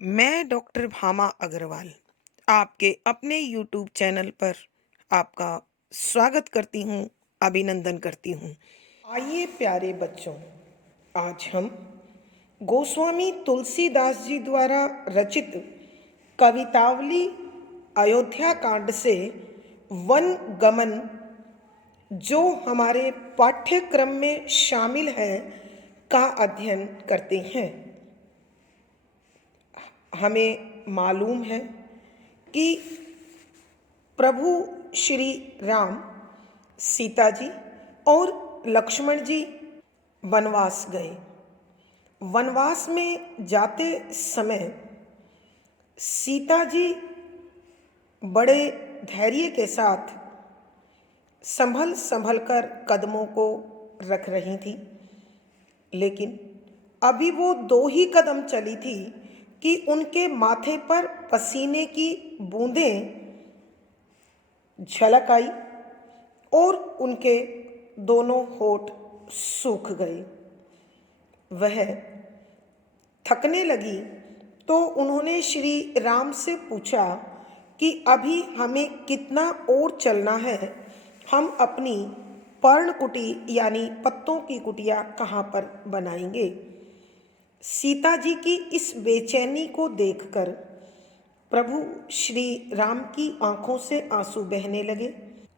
मैं डॉक्टर भामा अग्रवाल आपके अपने यूट्यूब चैनल पर आपका स्वागत करती हूँ, अभिनंदन करती हूँ। आइए प्यारे बच्चों, आज हम गोस्वामी तुलसीदास जी द्वारा रचित कवितावली अयोध्या कांड से वन गमन जो हमारे पाठ्यक्रम में शामिल है का अध्ययन करते हैं। हमें मालूम है कि प्रभु श्री राम, सीता जी और लक्ष्मण जी वनवास गए। वनवास में जाते समय सीता जी बड़े धैर्य के साथ संभल संभल कर कदमों को रख रही थी, लेकिन अभी वो 2 ही कदम चली थी कि उनके माथे पर पसीने की बूंदें झलक आई और उनके दोनों होठ सूख गए। वह थकने लगी तो उन्होंने श्री राम से पूछा कि अभी हमें कितना और चलना है, हम अपनी पर्णकुटी यानी पत्तों की कुटिया कहाँ पर बनाएंगे। सीता जी की इस बेचैनी को देखकर प्रभु श्री राम की आंखों से आंसू बहने लगे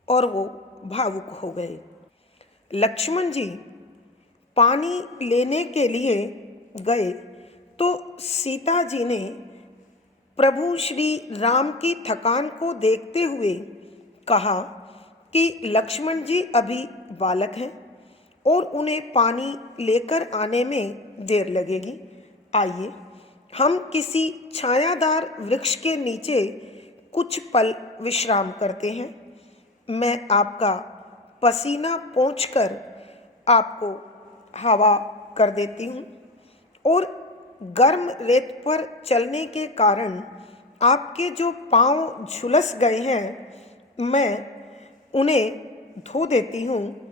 और वो भावुक हो गए। लक्ष्मण जी पानी लेने के लिए गए तो सीता जी ने प्रभु श्री राम की थकान को देखते हुए कहा कि लक्ष्मण जी अभी बालक हैं और उन्हें पानी लेकर आने में देर लगेगी। आइए हम किसी छायादार वृक्ष के नीचे कुछ पल विश्राम करते हैं। मैं आपका पसीना पोंछकर आपको हवा कर देती हूँ और गर्म रेत पर चलने के कारण आपके जो पांव झुलस गए हैं, मैं उन्हें धो देती हूँ।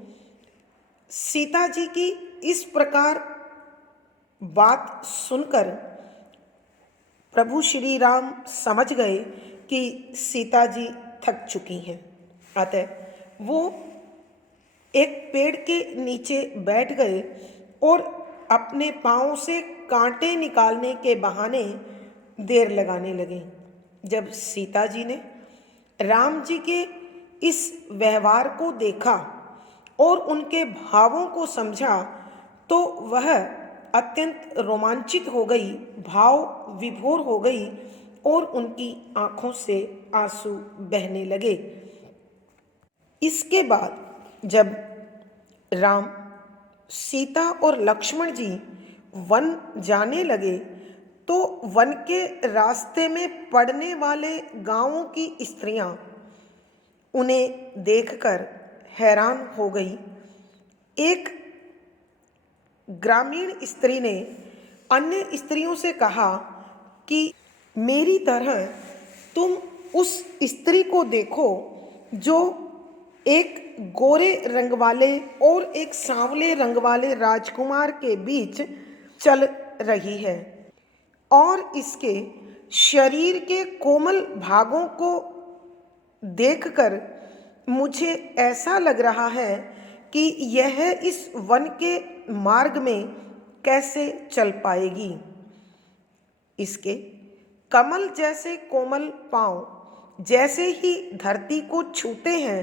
सीता जी की इस प्रकार बात सुनकर प्रभु श्री राम समझ गए कि सीता जी थक चुकी हैं, अतः वो एक पेड़ के नीचे बैठ गए और अपने पाँव से कांटे निकालने के बहाने देर लगाने लगे। जब सीता जी ने राम जी के इस व्यवहार को देखा और उनके भावों को समझा तो वह अत्यंत रोमांचित हो गई, भाव विभोर हो गई और उनकी आंखों से आंसू बहने लगे। इसके बाद जब राम, सीता और लक्ष्मण जी वन जाने लगे तो वन के रास्ते में पड़ने वाले गांवों की स्त्रियां उन्हें देखकर हैरान हो गई। एक ग्रामीण स्त्री ने अन्य स्त्रियों से कहा कि मेरी तरह तुम उस स्त्री को देखो जो एक गोरे रंग वाले और एक सांवले रंग वाले राजकुमार के बीच चल रही है और इसके शरीर के कोमल भागों को देखकर मुझे ऐसा लग रहा है कि यह इस वन के मार्ग में कैसे चल पाएगी। इसके कमल जैसे कोमल पांव जैसे ही धरती को छूते हैं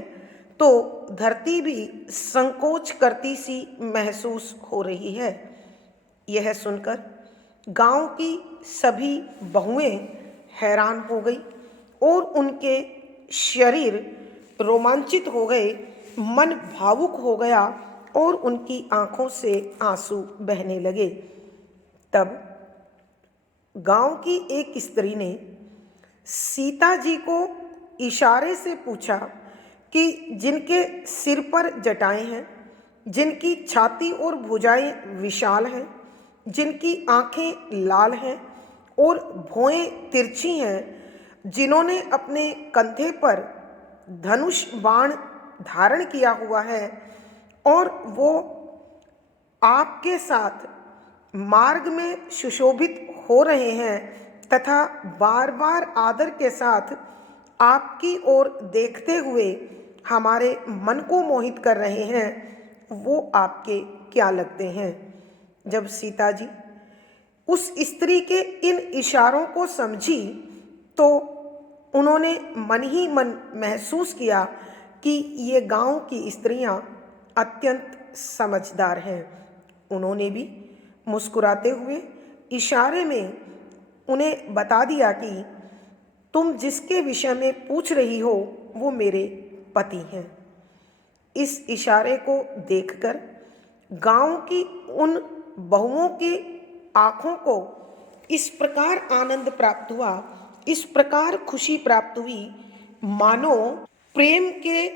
तो धरती भी संकोच करती सी महसूस हो रही है। यह सुनकर गांव की सभी बहुएं हैरान हो गई और उनके शरीर रोमांचित हो गए, मन भावुक हो गया और उनकी आंखों से आंसू बहने लगे। तब गांव की एक स्त्री ने सीता जी को इशारे से पूछा कि जिनके सिर पर जटाएं हैं, जिनकी छाती और भुजाएं विशाल हैं, जिनकी आंखें लाल हैं और भौहें तिरछी हैं, जिन्होंने अपने कंधे पर धनुष बाण धारण किया हुआ है और वो आपके साथ मार्ग में सुशोभित हो रहे हैं, तथा बार बार आदर के साथ आपकी ओर देखते हुए हमारे मन को मोहित कर रहे हैं, वो आपके क्या लगते हैं। जब सीता जी उस स्त्री के इन इशारों को समझी तो उन्होंने मन ही मन महसूस किया कि ये गांव की स्त्रियां अत्यंत समझदार हैं। उन्होंने भी मुस्कुराते हुए इशारे में उन्हें बता दिया कि तुम जिसके विषय में पूछ रही हो वो मेरे पति हैं। इस इशारे को देखकर गांव की उन बहुओं की आंखों को इस प्रकार आनंद प्राप्त हुआ, इस प्रकार खुशी प्राप्त हुई, मानो प्रेम के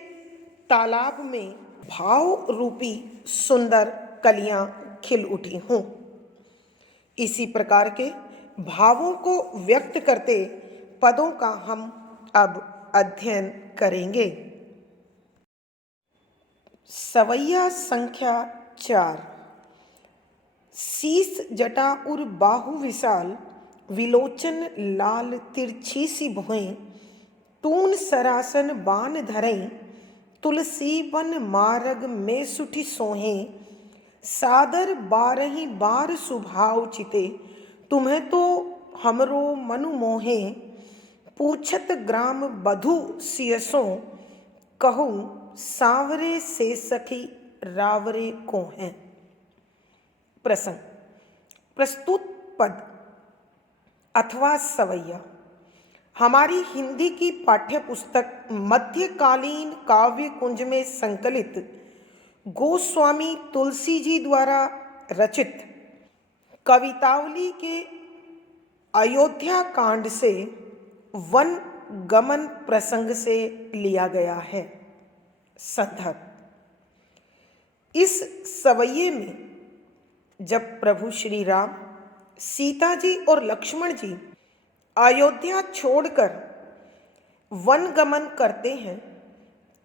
तालाब में भाव रूपी सुंदर कलियां खिल उठी हों। इसी प्रकार के भावों को व्यक्त करते पदों का हम अब अध्ययन करेंगे। सवैया संख्या 4। शीस जटा उर बाहु विशाल, विलोचन लाल तिरछी सी भुएं, तून सरासन बान धरई, तुलसी बन मारग में सुठी सोहें, सादर बारही बार सुभाव चिते, तुम्हें तो हमरो मनु मोहे, पूछत ग्राम बधु सियसों, कहूँ सांवरे से सखी रावरे को हैं। प्रसंग। प्रस्तुत पद अथवा सवैया हमारी हिंदी की पाठ्य पुस्तक मध्यकालीन काव्य कुंज में संकलित गोस्वामी तुलसी जी द्वारा रचित कवितावली के अयोध्या कांड से वन गमन प्रसंग से लिया गया है। संदर्भ। इस सवैये में जब प्रभु श्री राम, सीता जी और लक्ष्मण जी अयोध्या छोड़कर वन गमन करते हैं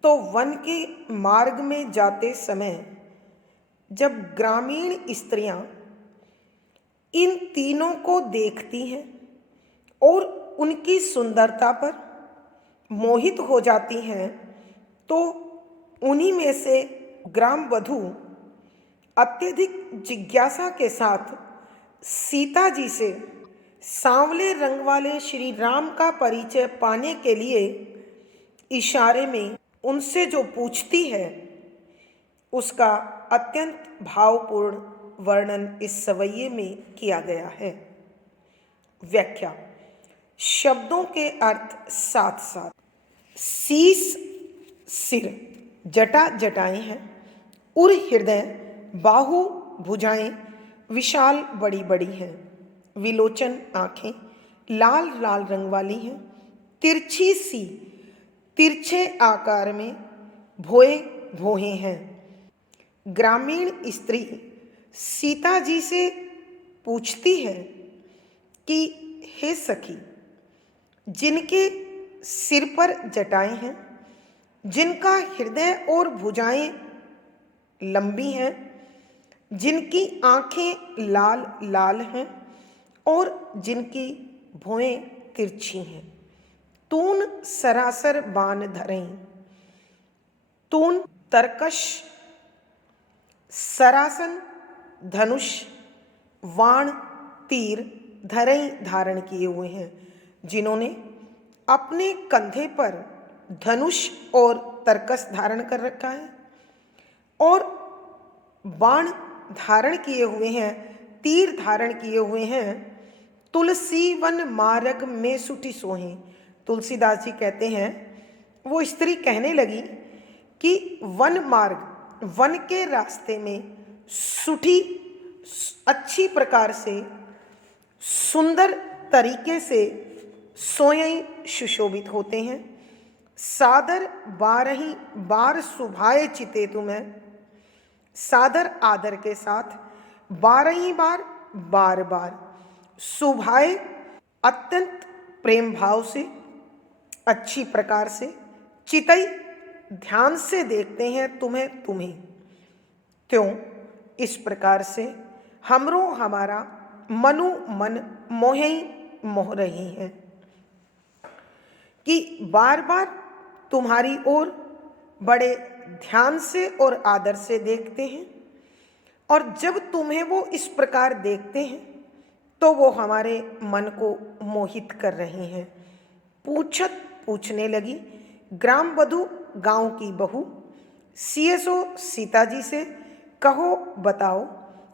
तो वन के मार्ग में जाते समय जब ग्रामीण स्त्रियां इन तीनों को देखती हैं और उनकी सुंदरता पर मोहित हो जाती हैं तो उन्हीं में से ग्राम वधू अत्यधिक जिज्ञासा के साथ सीता जी से सांवले रंग वाले श्री राम का परिचय पाने के लिए इशारे में उनसे जो पूछती है उसका अत्यंत भावपूर्ण वर्णन इस सवैये में किया गया है। व्याख्या। शब्दों के अर्थ साथ साथ। शीस सिर, जटा जटाएं हैं, उर हृदय, बाहु भुजाएं विशाल बड़ी बड़ी हैं, विलोचन आँखें लाल लाल रंग वाली हैं, तिरछी सी तिरछे आकार में भोए भोहे हैं। ग्रामीण स्त्री सीता जी से पूछती है कि हे सखी, जिनके सिर पर जटाएं हैं, जिनका हृदय और भुजाएं लंबी हैं, जिनकी आँखें लाल लाल हैं और जिनकी भौएं तिरछी हैं, तून सरासर बाण धरें। तून तरकश, सरासन धनुष, वाण तीर धरें धारण किए हुए हैं, जिन्होंने अपने कंधे पर धनुष और तरकस धारण कर रखा है और बाण धारण किए हुए हैं, तीर धारण किए हुए हैं। तुलसी वन मार्ग में सुठी सोहें। तुलसीदास जी कहते हैं वो स्त्री कहने लगी कि वन मार्ग, वन के रास्ते में सुठी अच्छी प्रकार से सुंदर तरीके से सोयई सुशोभित होते हैं। सादर बारही बार सुभाए चिते तुम्हें, सादर आदर के साथ, बारही बार बार बार, सुभाए अत्यंत प्रेम भाव से अच्छी प्रकार से, चितई ध्यान से देखते हैं तुम्हें तुम्हें, त्यों इस प्रकार से हमरो हमारा मनु मन मोहई मोह रही हैं कि बार बार तुम्हारी ओर बड़े ध्यान से और आदर से देखते हैं, और जब तुम्हें वो इस प्रकार देखते हैं तो वो हमारे मन को मोहित कर रही हैं। पूछने लगी, ग्राम वधु गांव की बहू, सीएसओ सीता जी से कहो बताओ,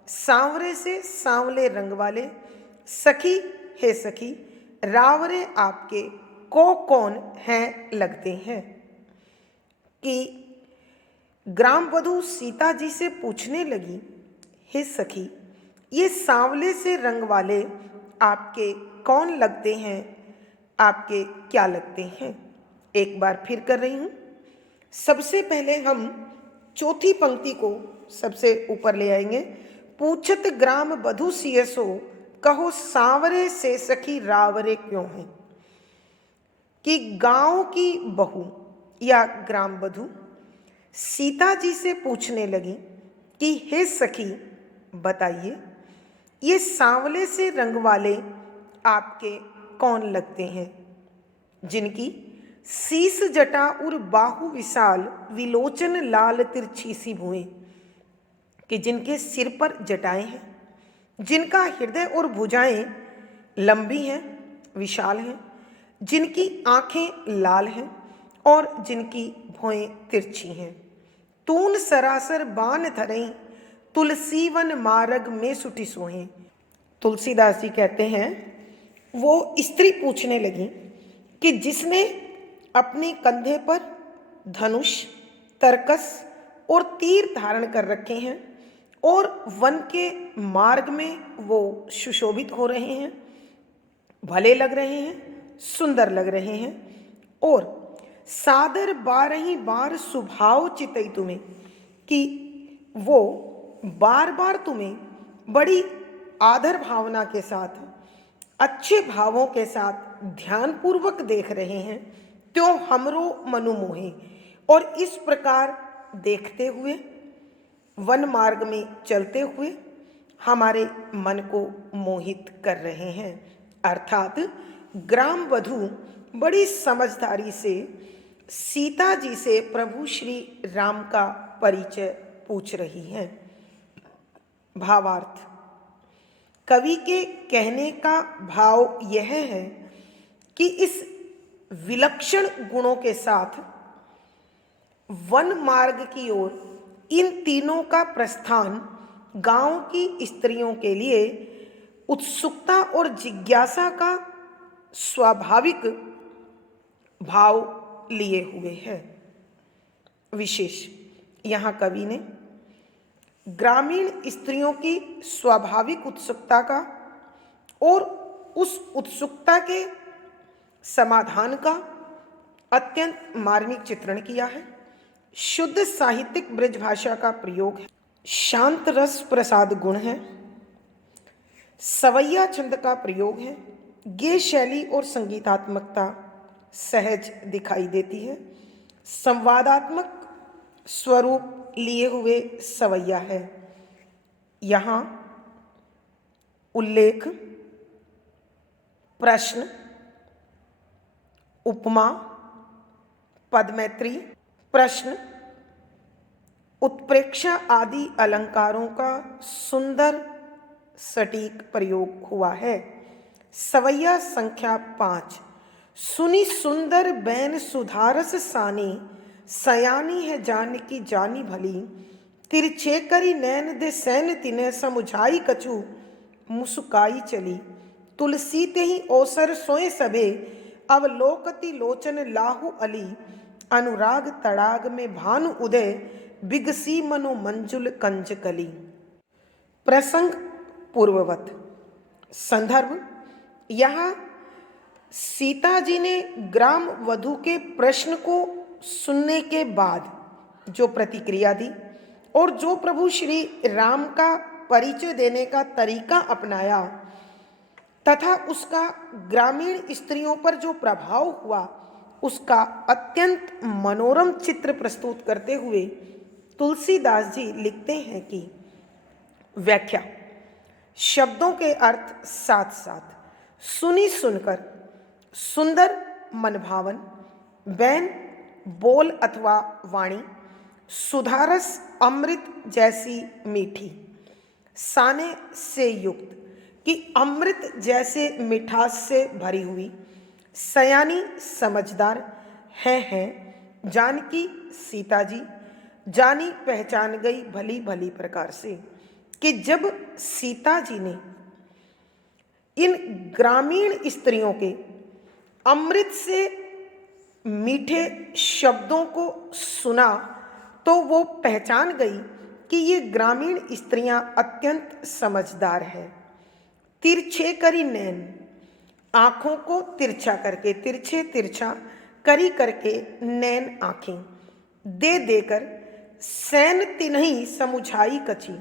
सांवरे से सांवले रंग वाले सखी हे सखी, रावरे आपके को कौन हैं लगते हैं। कि ग्राम वधु सीता जी से पूछने लगी, हे सखी, ये सांवले से रंग वाले आपके कौन लगते हैं, आपके क्या लगते हैं। एक बार फिर कर रही हूँ। सबसे पहले हम चौथी पंक्ति को सबसे ऊपर ले आएंगे। पूछत ग्राम वधु सीएसओ, कहो सांवरे से सखी रावरे क्यों हैं। कि गांव की बहू या ग्राम वधु सीता जी से पूछने लगी कि हे सखी बताइए, ये सांवले से रंग वाले आपके कौन लगते हैं, जिनकी शीस जटा और बाहु विशाल, विलोचन लाल तिरछी सी भुएं, कि जिनके सिर पर जटाएं हैं, जिनका हृदय और भुजाएं लंबी हैं, विशाल हैं, जिनकी आंखें लाल हैं और जिनकी भौएं तिरछी हैं। तून सरासर बान धरई, तुलसी वन मार्ग में सुटी सोहें। तुलसीदास जी कहते हैं, वो स्त्री पूछने लगी कि जिसने अपने कंधे पर धनुष, तरकस और तीर धारण कर रखे हैं और वन के मार्ग में वो सुशोभित हो रहे हैं, भले लग रहे हैं, सुंदर लग रहे हैं, और सादर 12 बार सुभाव चितई तुम्हें, कि वो बार बार तुम्हें बड़ी आदर भावना के साथ, अच्छे भावों के साथ ध्यानपूर्वक देख रहे हैं, त्यों हमरो मनु मोहे। और इस प्रकार देखते हुए, वन मार्ग में चलते हुए हमारे मन को मोहित कर रहे हैं। अर्थात ग्राम वधु बड़ी समझदारी से सीता जी से प्रभु श्री राम का परिचय पूछ रही हैं। भावार्थ, कवि के कहने का भाव यह है कि इस विलक्षण गुणों के साथ वन मार्ग की ओर इन तीनों का प्रस्थान गांव की स्त्रियों के लिए उत्सुकता और जिज्ञासा का स्वाभाविक भाव लिए हुए है। विशेष यहाँ कवि ने ग्रामीण स्त्रियों की स्वाभाविक उत्सुकता का और उस उत्सुकता के समाधान का अत्यंत मार्मिक चित्रण किया है। शुद्ध साहित्यिक ब्रज भाषा का प्रयोग है, शांत रस प्रसाद गुण है, सवैया छंद का प्रयोग है, गेय शैली और संगीतात्मकता सहज दिखाई देती है, संवादात्मक स्वरूप लिए हुए सवैया है। यहाँ उल्लेख, प्रश्न, उपमा, पदमैत्री, प्रश्न, उत्प्रेक्षा आदि अलंकारों का सुंदर सटीक प्रयोग हुआ है। सवैया संख्या 5। सुनी सुंदर बैन सुधारस सानी, सयानी है जान की जानी भली, तिरछे करी नैन दे सैन तिने, समुझाई कछु मुस्काई चली, तुलसी ते ही ओसर सोए सबे, अब लोकति लोचन लाहु अली, अनुराग तड़ाग में भानु उदय, बिगसी मनो मंजुल कंज कली। प्रसंग पूर्ववत। संदर्भ, यहाँ सीता जी ने ग्राम वधु के प्रश्न को सुनने के बाद जो प्रतिक्रिया दी और जो प्रभु श्री राम का परिचय देने का तरीका अपनाया तथा उसका ग्रामीण स्त्रियों पर जो प्रभाव हुआ, उसका अत्यंत मनोरम चित्र प्रस्तुत करते हुए तुलसीदास जी लिखते हैं कि व्याख्या, शब्दों के अर्थ साथ साथ सुनी सुनकर सुंदर मनभावन बैन बोल अथवा वाणी सुधारस अमृत जैसी मीठी साने से युक्त कि अमृत जैसे मिठास से भरी हुई सयानी समझदार हैं जानकी सीता जी जानी पहचान गई भली भली प्रकार से कि जब सीता जी ने इन ग्रामीण स्त्रियों के अमृत से मीठे शब्दों को सुना तो वो पहचान गई कि ये ग्रामीण स्त्रियां अत्यंत समझदार हैं। तिरछे करी नैन आँखों को तिरछा करके तिरछे तिरछा करी करके नैन आँखें दे देकर सैन तिन्ही समुझाई कची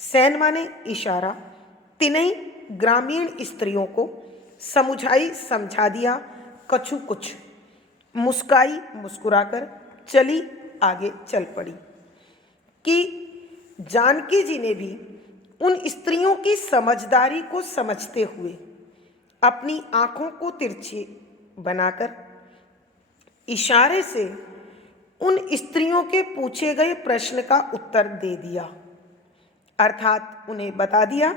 सैन माने इशारा तिन्ही ग्रामीण स्त्रियों को समुझाई समझा दिया कछु कुछ मुस्काई मुस्कुराकर चली आगे चल पड़ी कि जानकी जी ने भी उन स्त्रियों की समझदारी को समझते हुए अपनी आंखों को तिरछी बनाकर इशारे से उन स्त्रियों के पूछे गए प्रश्न का उत्तर दे दिया, अर्थात उन्हें बता दिया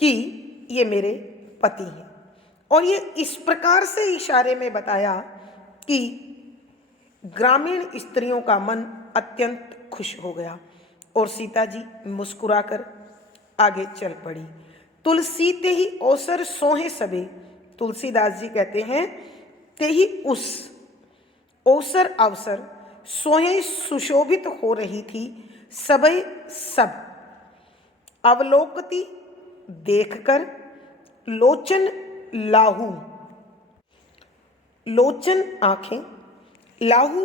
कि ये मेरे पति हैं। और ये इस प्रकार से इशारे में बताया कि ग्रामीण स्त्रियों का मन अत्यंत खुश हो गया और सीता जी मुस्कुराकर आगे चल पड़ी। तुलसी ते ही अवसर सोहे सबे, तुलसीदास जी कहते हैं ते ही उस अवसर अवसर सोहे सुशोभित हो रही थी सबे सब अवलोकती देखकर लोचन लाहू लोचन आंखें लाहू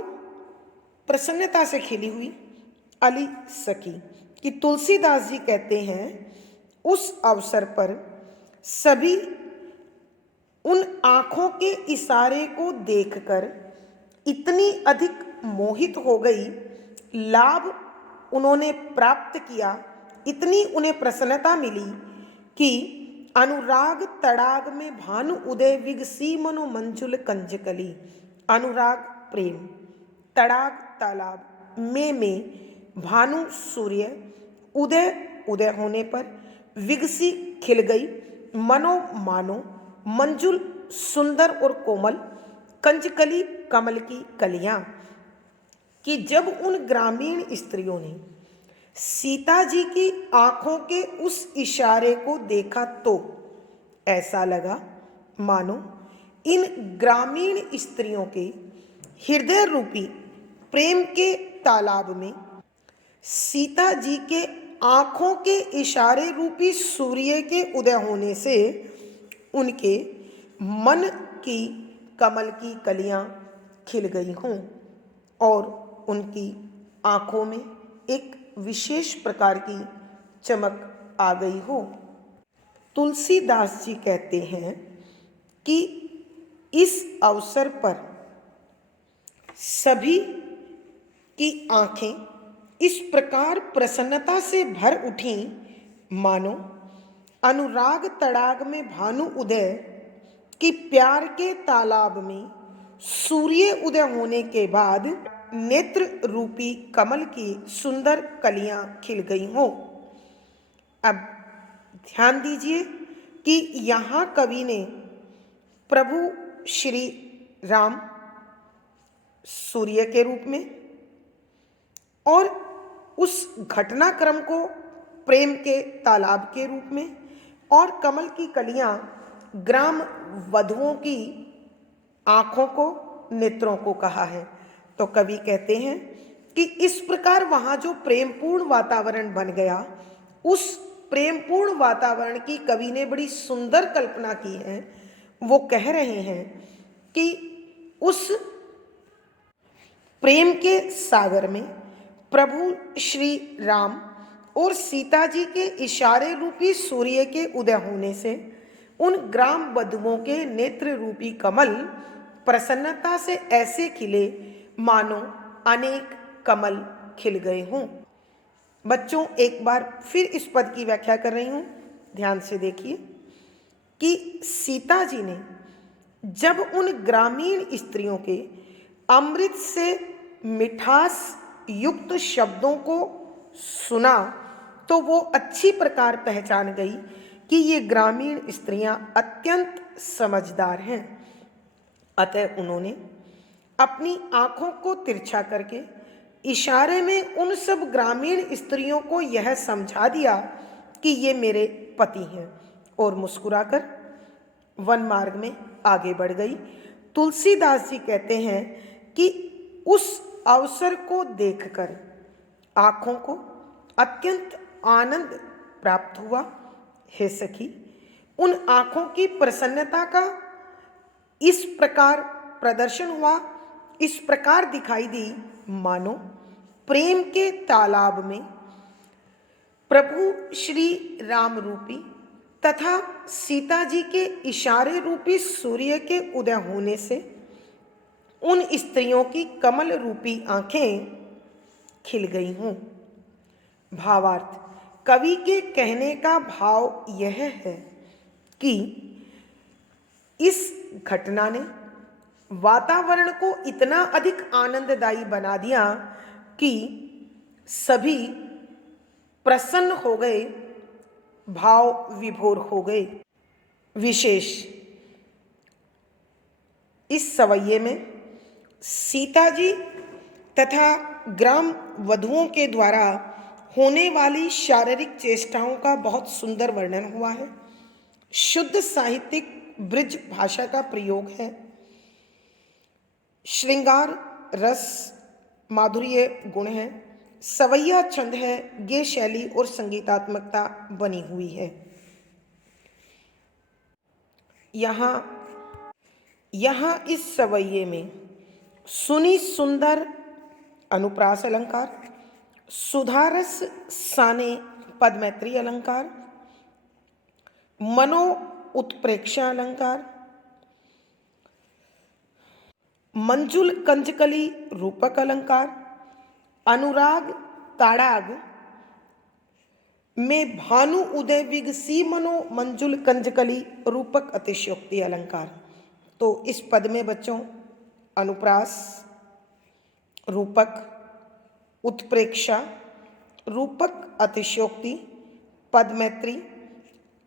प्रसन्नता से खिली हुई अली सकी कि तुलसीदास जी कहते हैं उस अवसर पर सभी उन आँखों के इशारे को देखकर इतनी अधिक मोहित हो गई, लाभ उन्होंने प्राप्त किया, इतनी उन्हें प्रसन्नता मिली कि अनुराग तड़ाग में भानु उदय विगसी मनो मंजुल कंजकली। अनुराग प्रेम, तड़ाग तालाब, में भानु सूर्य, उदय उदय होने पर विगसी खिल गई, मनो मानो, मंजुल सुंदर और कोमल, कंजकली कमल की कलियां। कि जब उन ग्रामीण स्त्रियों ने सीता जी की आंखों के उस इशारे को देखा तो ऐसा लगा मानो इन ग्रामीण स्त्रियों के हृदय रूपी प्रेम के तालाब में सीता जी के आंखों के इशारे रूपी सूर्य के उदय होने से उनके मन की कमल की कलियां खिल गई हों और उनकी आंखों में एक विशेष प्रकार की चमक आ गई हो। तुलसीदास जी कहते हैं कि इस अवसर पर सभी की आंखें इस प्रकार प्रसन्नता से भर उठीं मानो अनुराग तड़ाग में भानु उदय कि प्यार के तालाब में सूर्य उदय होने के बाद नेत्र रूपी कमल की सुंदर कलियां खिल गई हों। अब ध्यान दीजिए कि यहाँ कवि ने प्रभु श्री राम सूर्य के रूप में और उस घटनाक्रम को प्रेम के तालाब के रूप में और कमल की कलियां ग्राम वधुओं की आँखों को नेत्रों को कहा है। तो कवि कहते हैं कि इस प्रकार वहाँ जो प्रेमपूर्ण वातावरण बन गया, उस प्रेमपूर्ण वातावरण की कवि ने बड़ी सुंदर कल्पना की है। वो कह रहे हैं कि उस प्रेम के सागर में प्रभु श्री राम और सीता जी के इशारे रूपी सूर्य के उदय होने से उन ग्राम वधुओं के नेत्र रूपी कमल प्रसन्नता से ऐसे खिले मानो अनेक कमल खिल गए हों। बच्चों, एक बार फिर इस पद की व्याख्या कर रही हूं, ध्यान से देखिए। कि सीता जी ने जब उन ग्रामीण स्त्रियों के अमृत से मिठास युक्त शब्दों को सुना तो वो अच्छी प्रकार पहचान गई कि ये ग्रामीण स्त्रियां अत्यंत समझदार हैं। अतः उन्होंने अपनी आंखों को तिरछा करके इशारे में उन सब ग्रामीण स्त्रियों को यह समझा दिया कि ये मेरे पति हैं और मुस्कुराकर वन मार्ग में आगे बढ़ गई। तुलसीदास जी कहते हैं कि उस अवसर को देखकर आँखों को अत्यंत आनंद प्राप्त हुआ। हे सखी, उन आँखों की प्रसन्नता का इस प्रकार प्रदर्शन हुआ, इस प्रकार दिखाई दी मानो प्रेम के तालाब में प्रभु श्री राम रूपी तथा सीता जी के इशारे रूपी सूर्य के उदय होने से उन स्त्रियों की कमल रूपी आंखें खिल गई हों। भावार्थ, कवि के कहने का भाव यह है कि इस घटना ने वातावरण को इतना अधिक आनंददायी बना दिया कि सभी प्रसन्न हो गए, भाव विभोर हो गए। विशेष इस सवैये में सीता जी तथा ग्राम वधुओं के द्वारा होने वाली शारीरिक चेष्टाओं का बहुत सुंदर वर्णन हुआ है। शुद्ध साहित्यिक ब्रज भाषा का प्रयोग है। श्रृंगार रस माधुर्य गुण है, सवैया छंद है, गे शैली और संगीतात्मकता बनी हुई है। यहाँ इस सवैये में सुनी सुंदर अनुप्रास अलंकार, सुधारस साने पदमैत्री अलंकार, मनो उत्प्रेक्षा अलंकार, मंजुल कंजकली रूपक अलंकार, अनुराग ताड़ाग में भानु उदय विग सी मनो मंजुल कंजकली रूपक अतिशयोक्ति अलंकार। तो इस पद में बच्चों अनुप्रास, रूपक, उत्प्रेक्षा, रूपक अतिशयोक्ति, पदमैत्री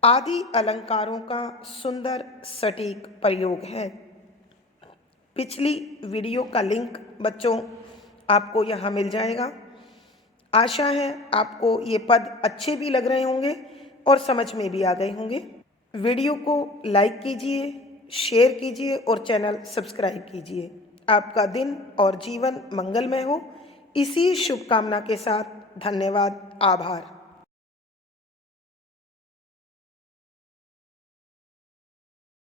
आदि अलंकारों का सुंदर सटीक प्रयोग है। पिछली वीडियो का लिंक बच्चों आपको यहाँ मिल जाएगा। आशा है आपको ये पद अच्छे भी लग रहे होंगे और समझ में भी आ गए होंगे। वीडियो को लाइक कीजिए, शेयर कीजिए और चैनल सब्सक्राइब कीजिए। आपका दिन और जीवन मंगलमय हो, इसी शुभकामना के साथ धन्यवाद, आभार।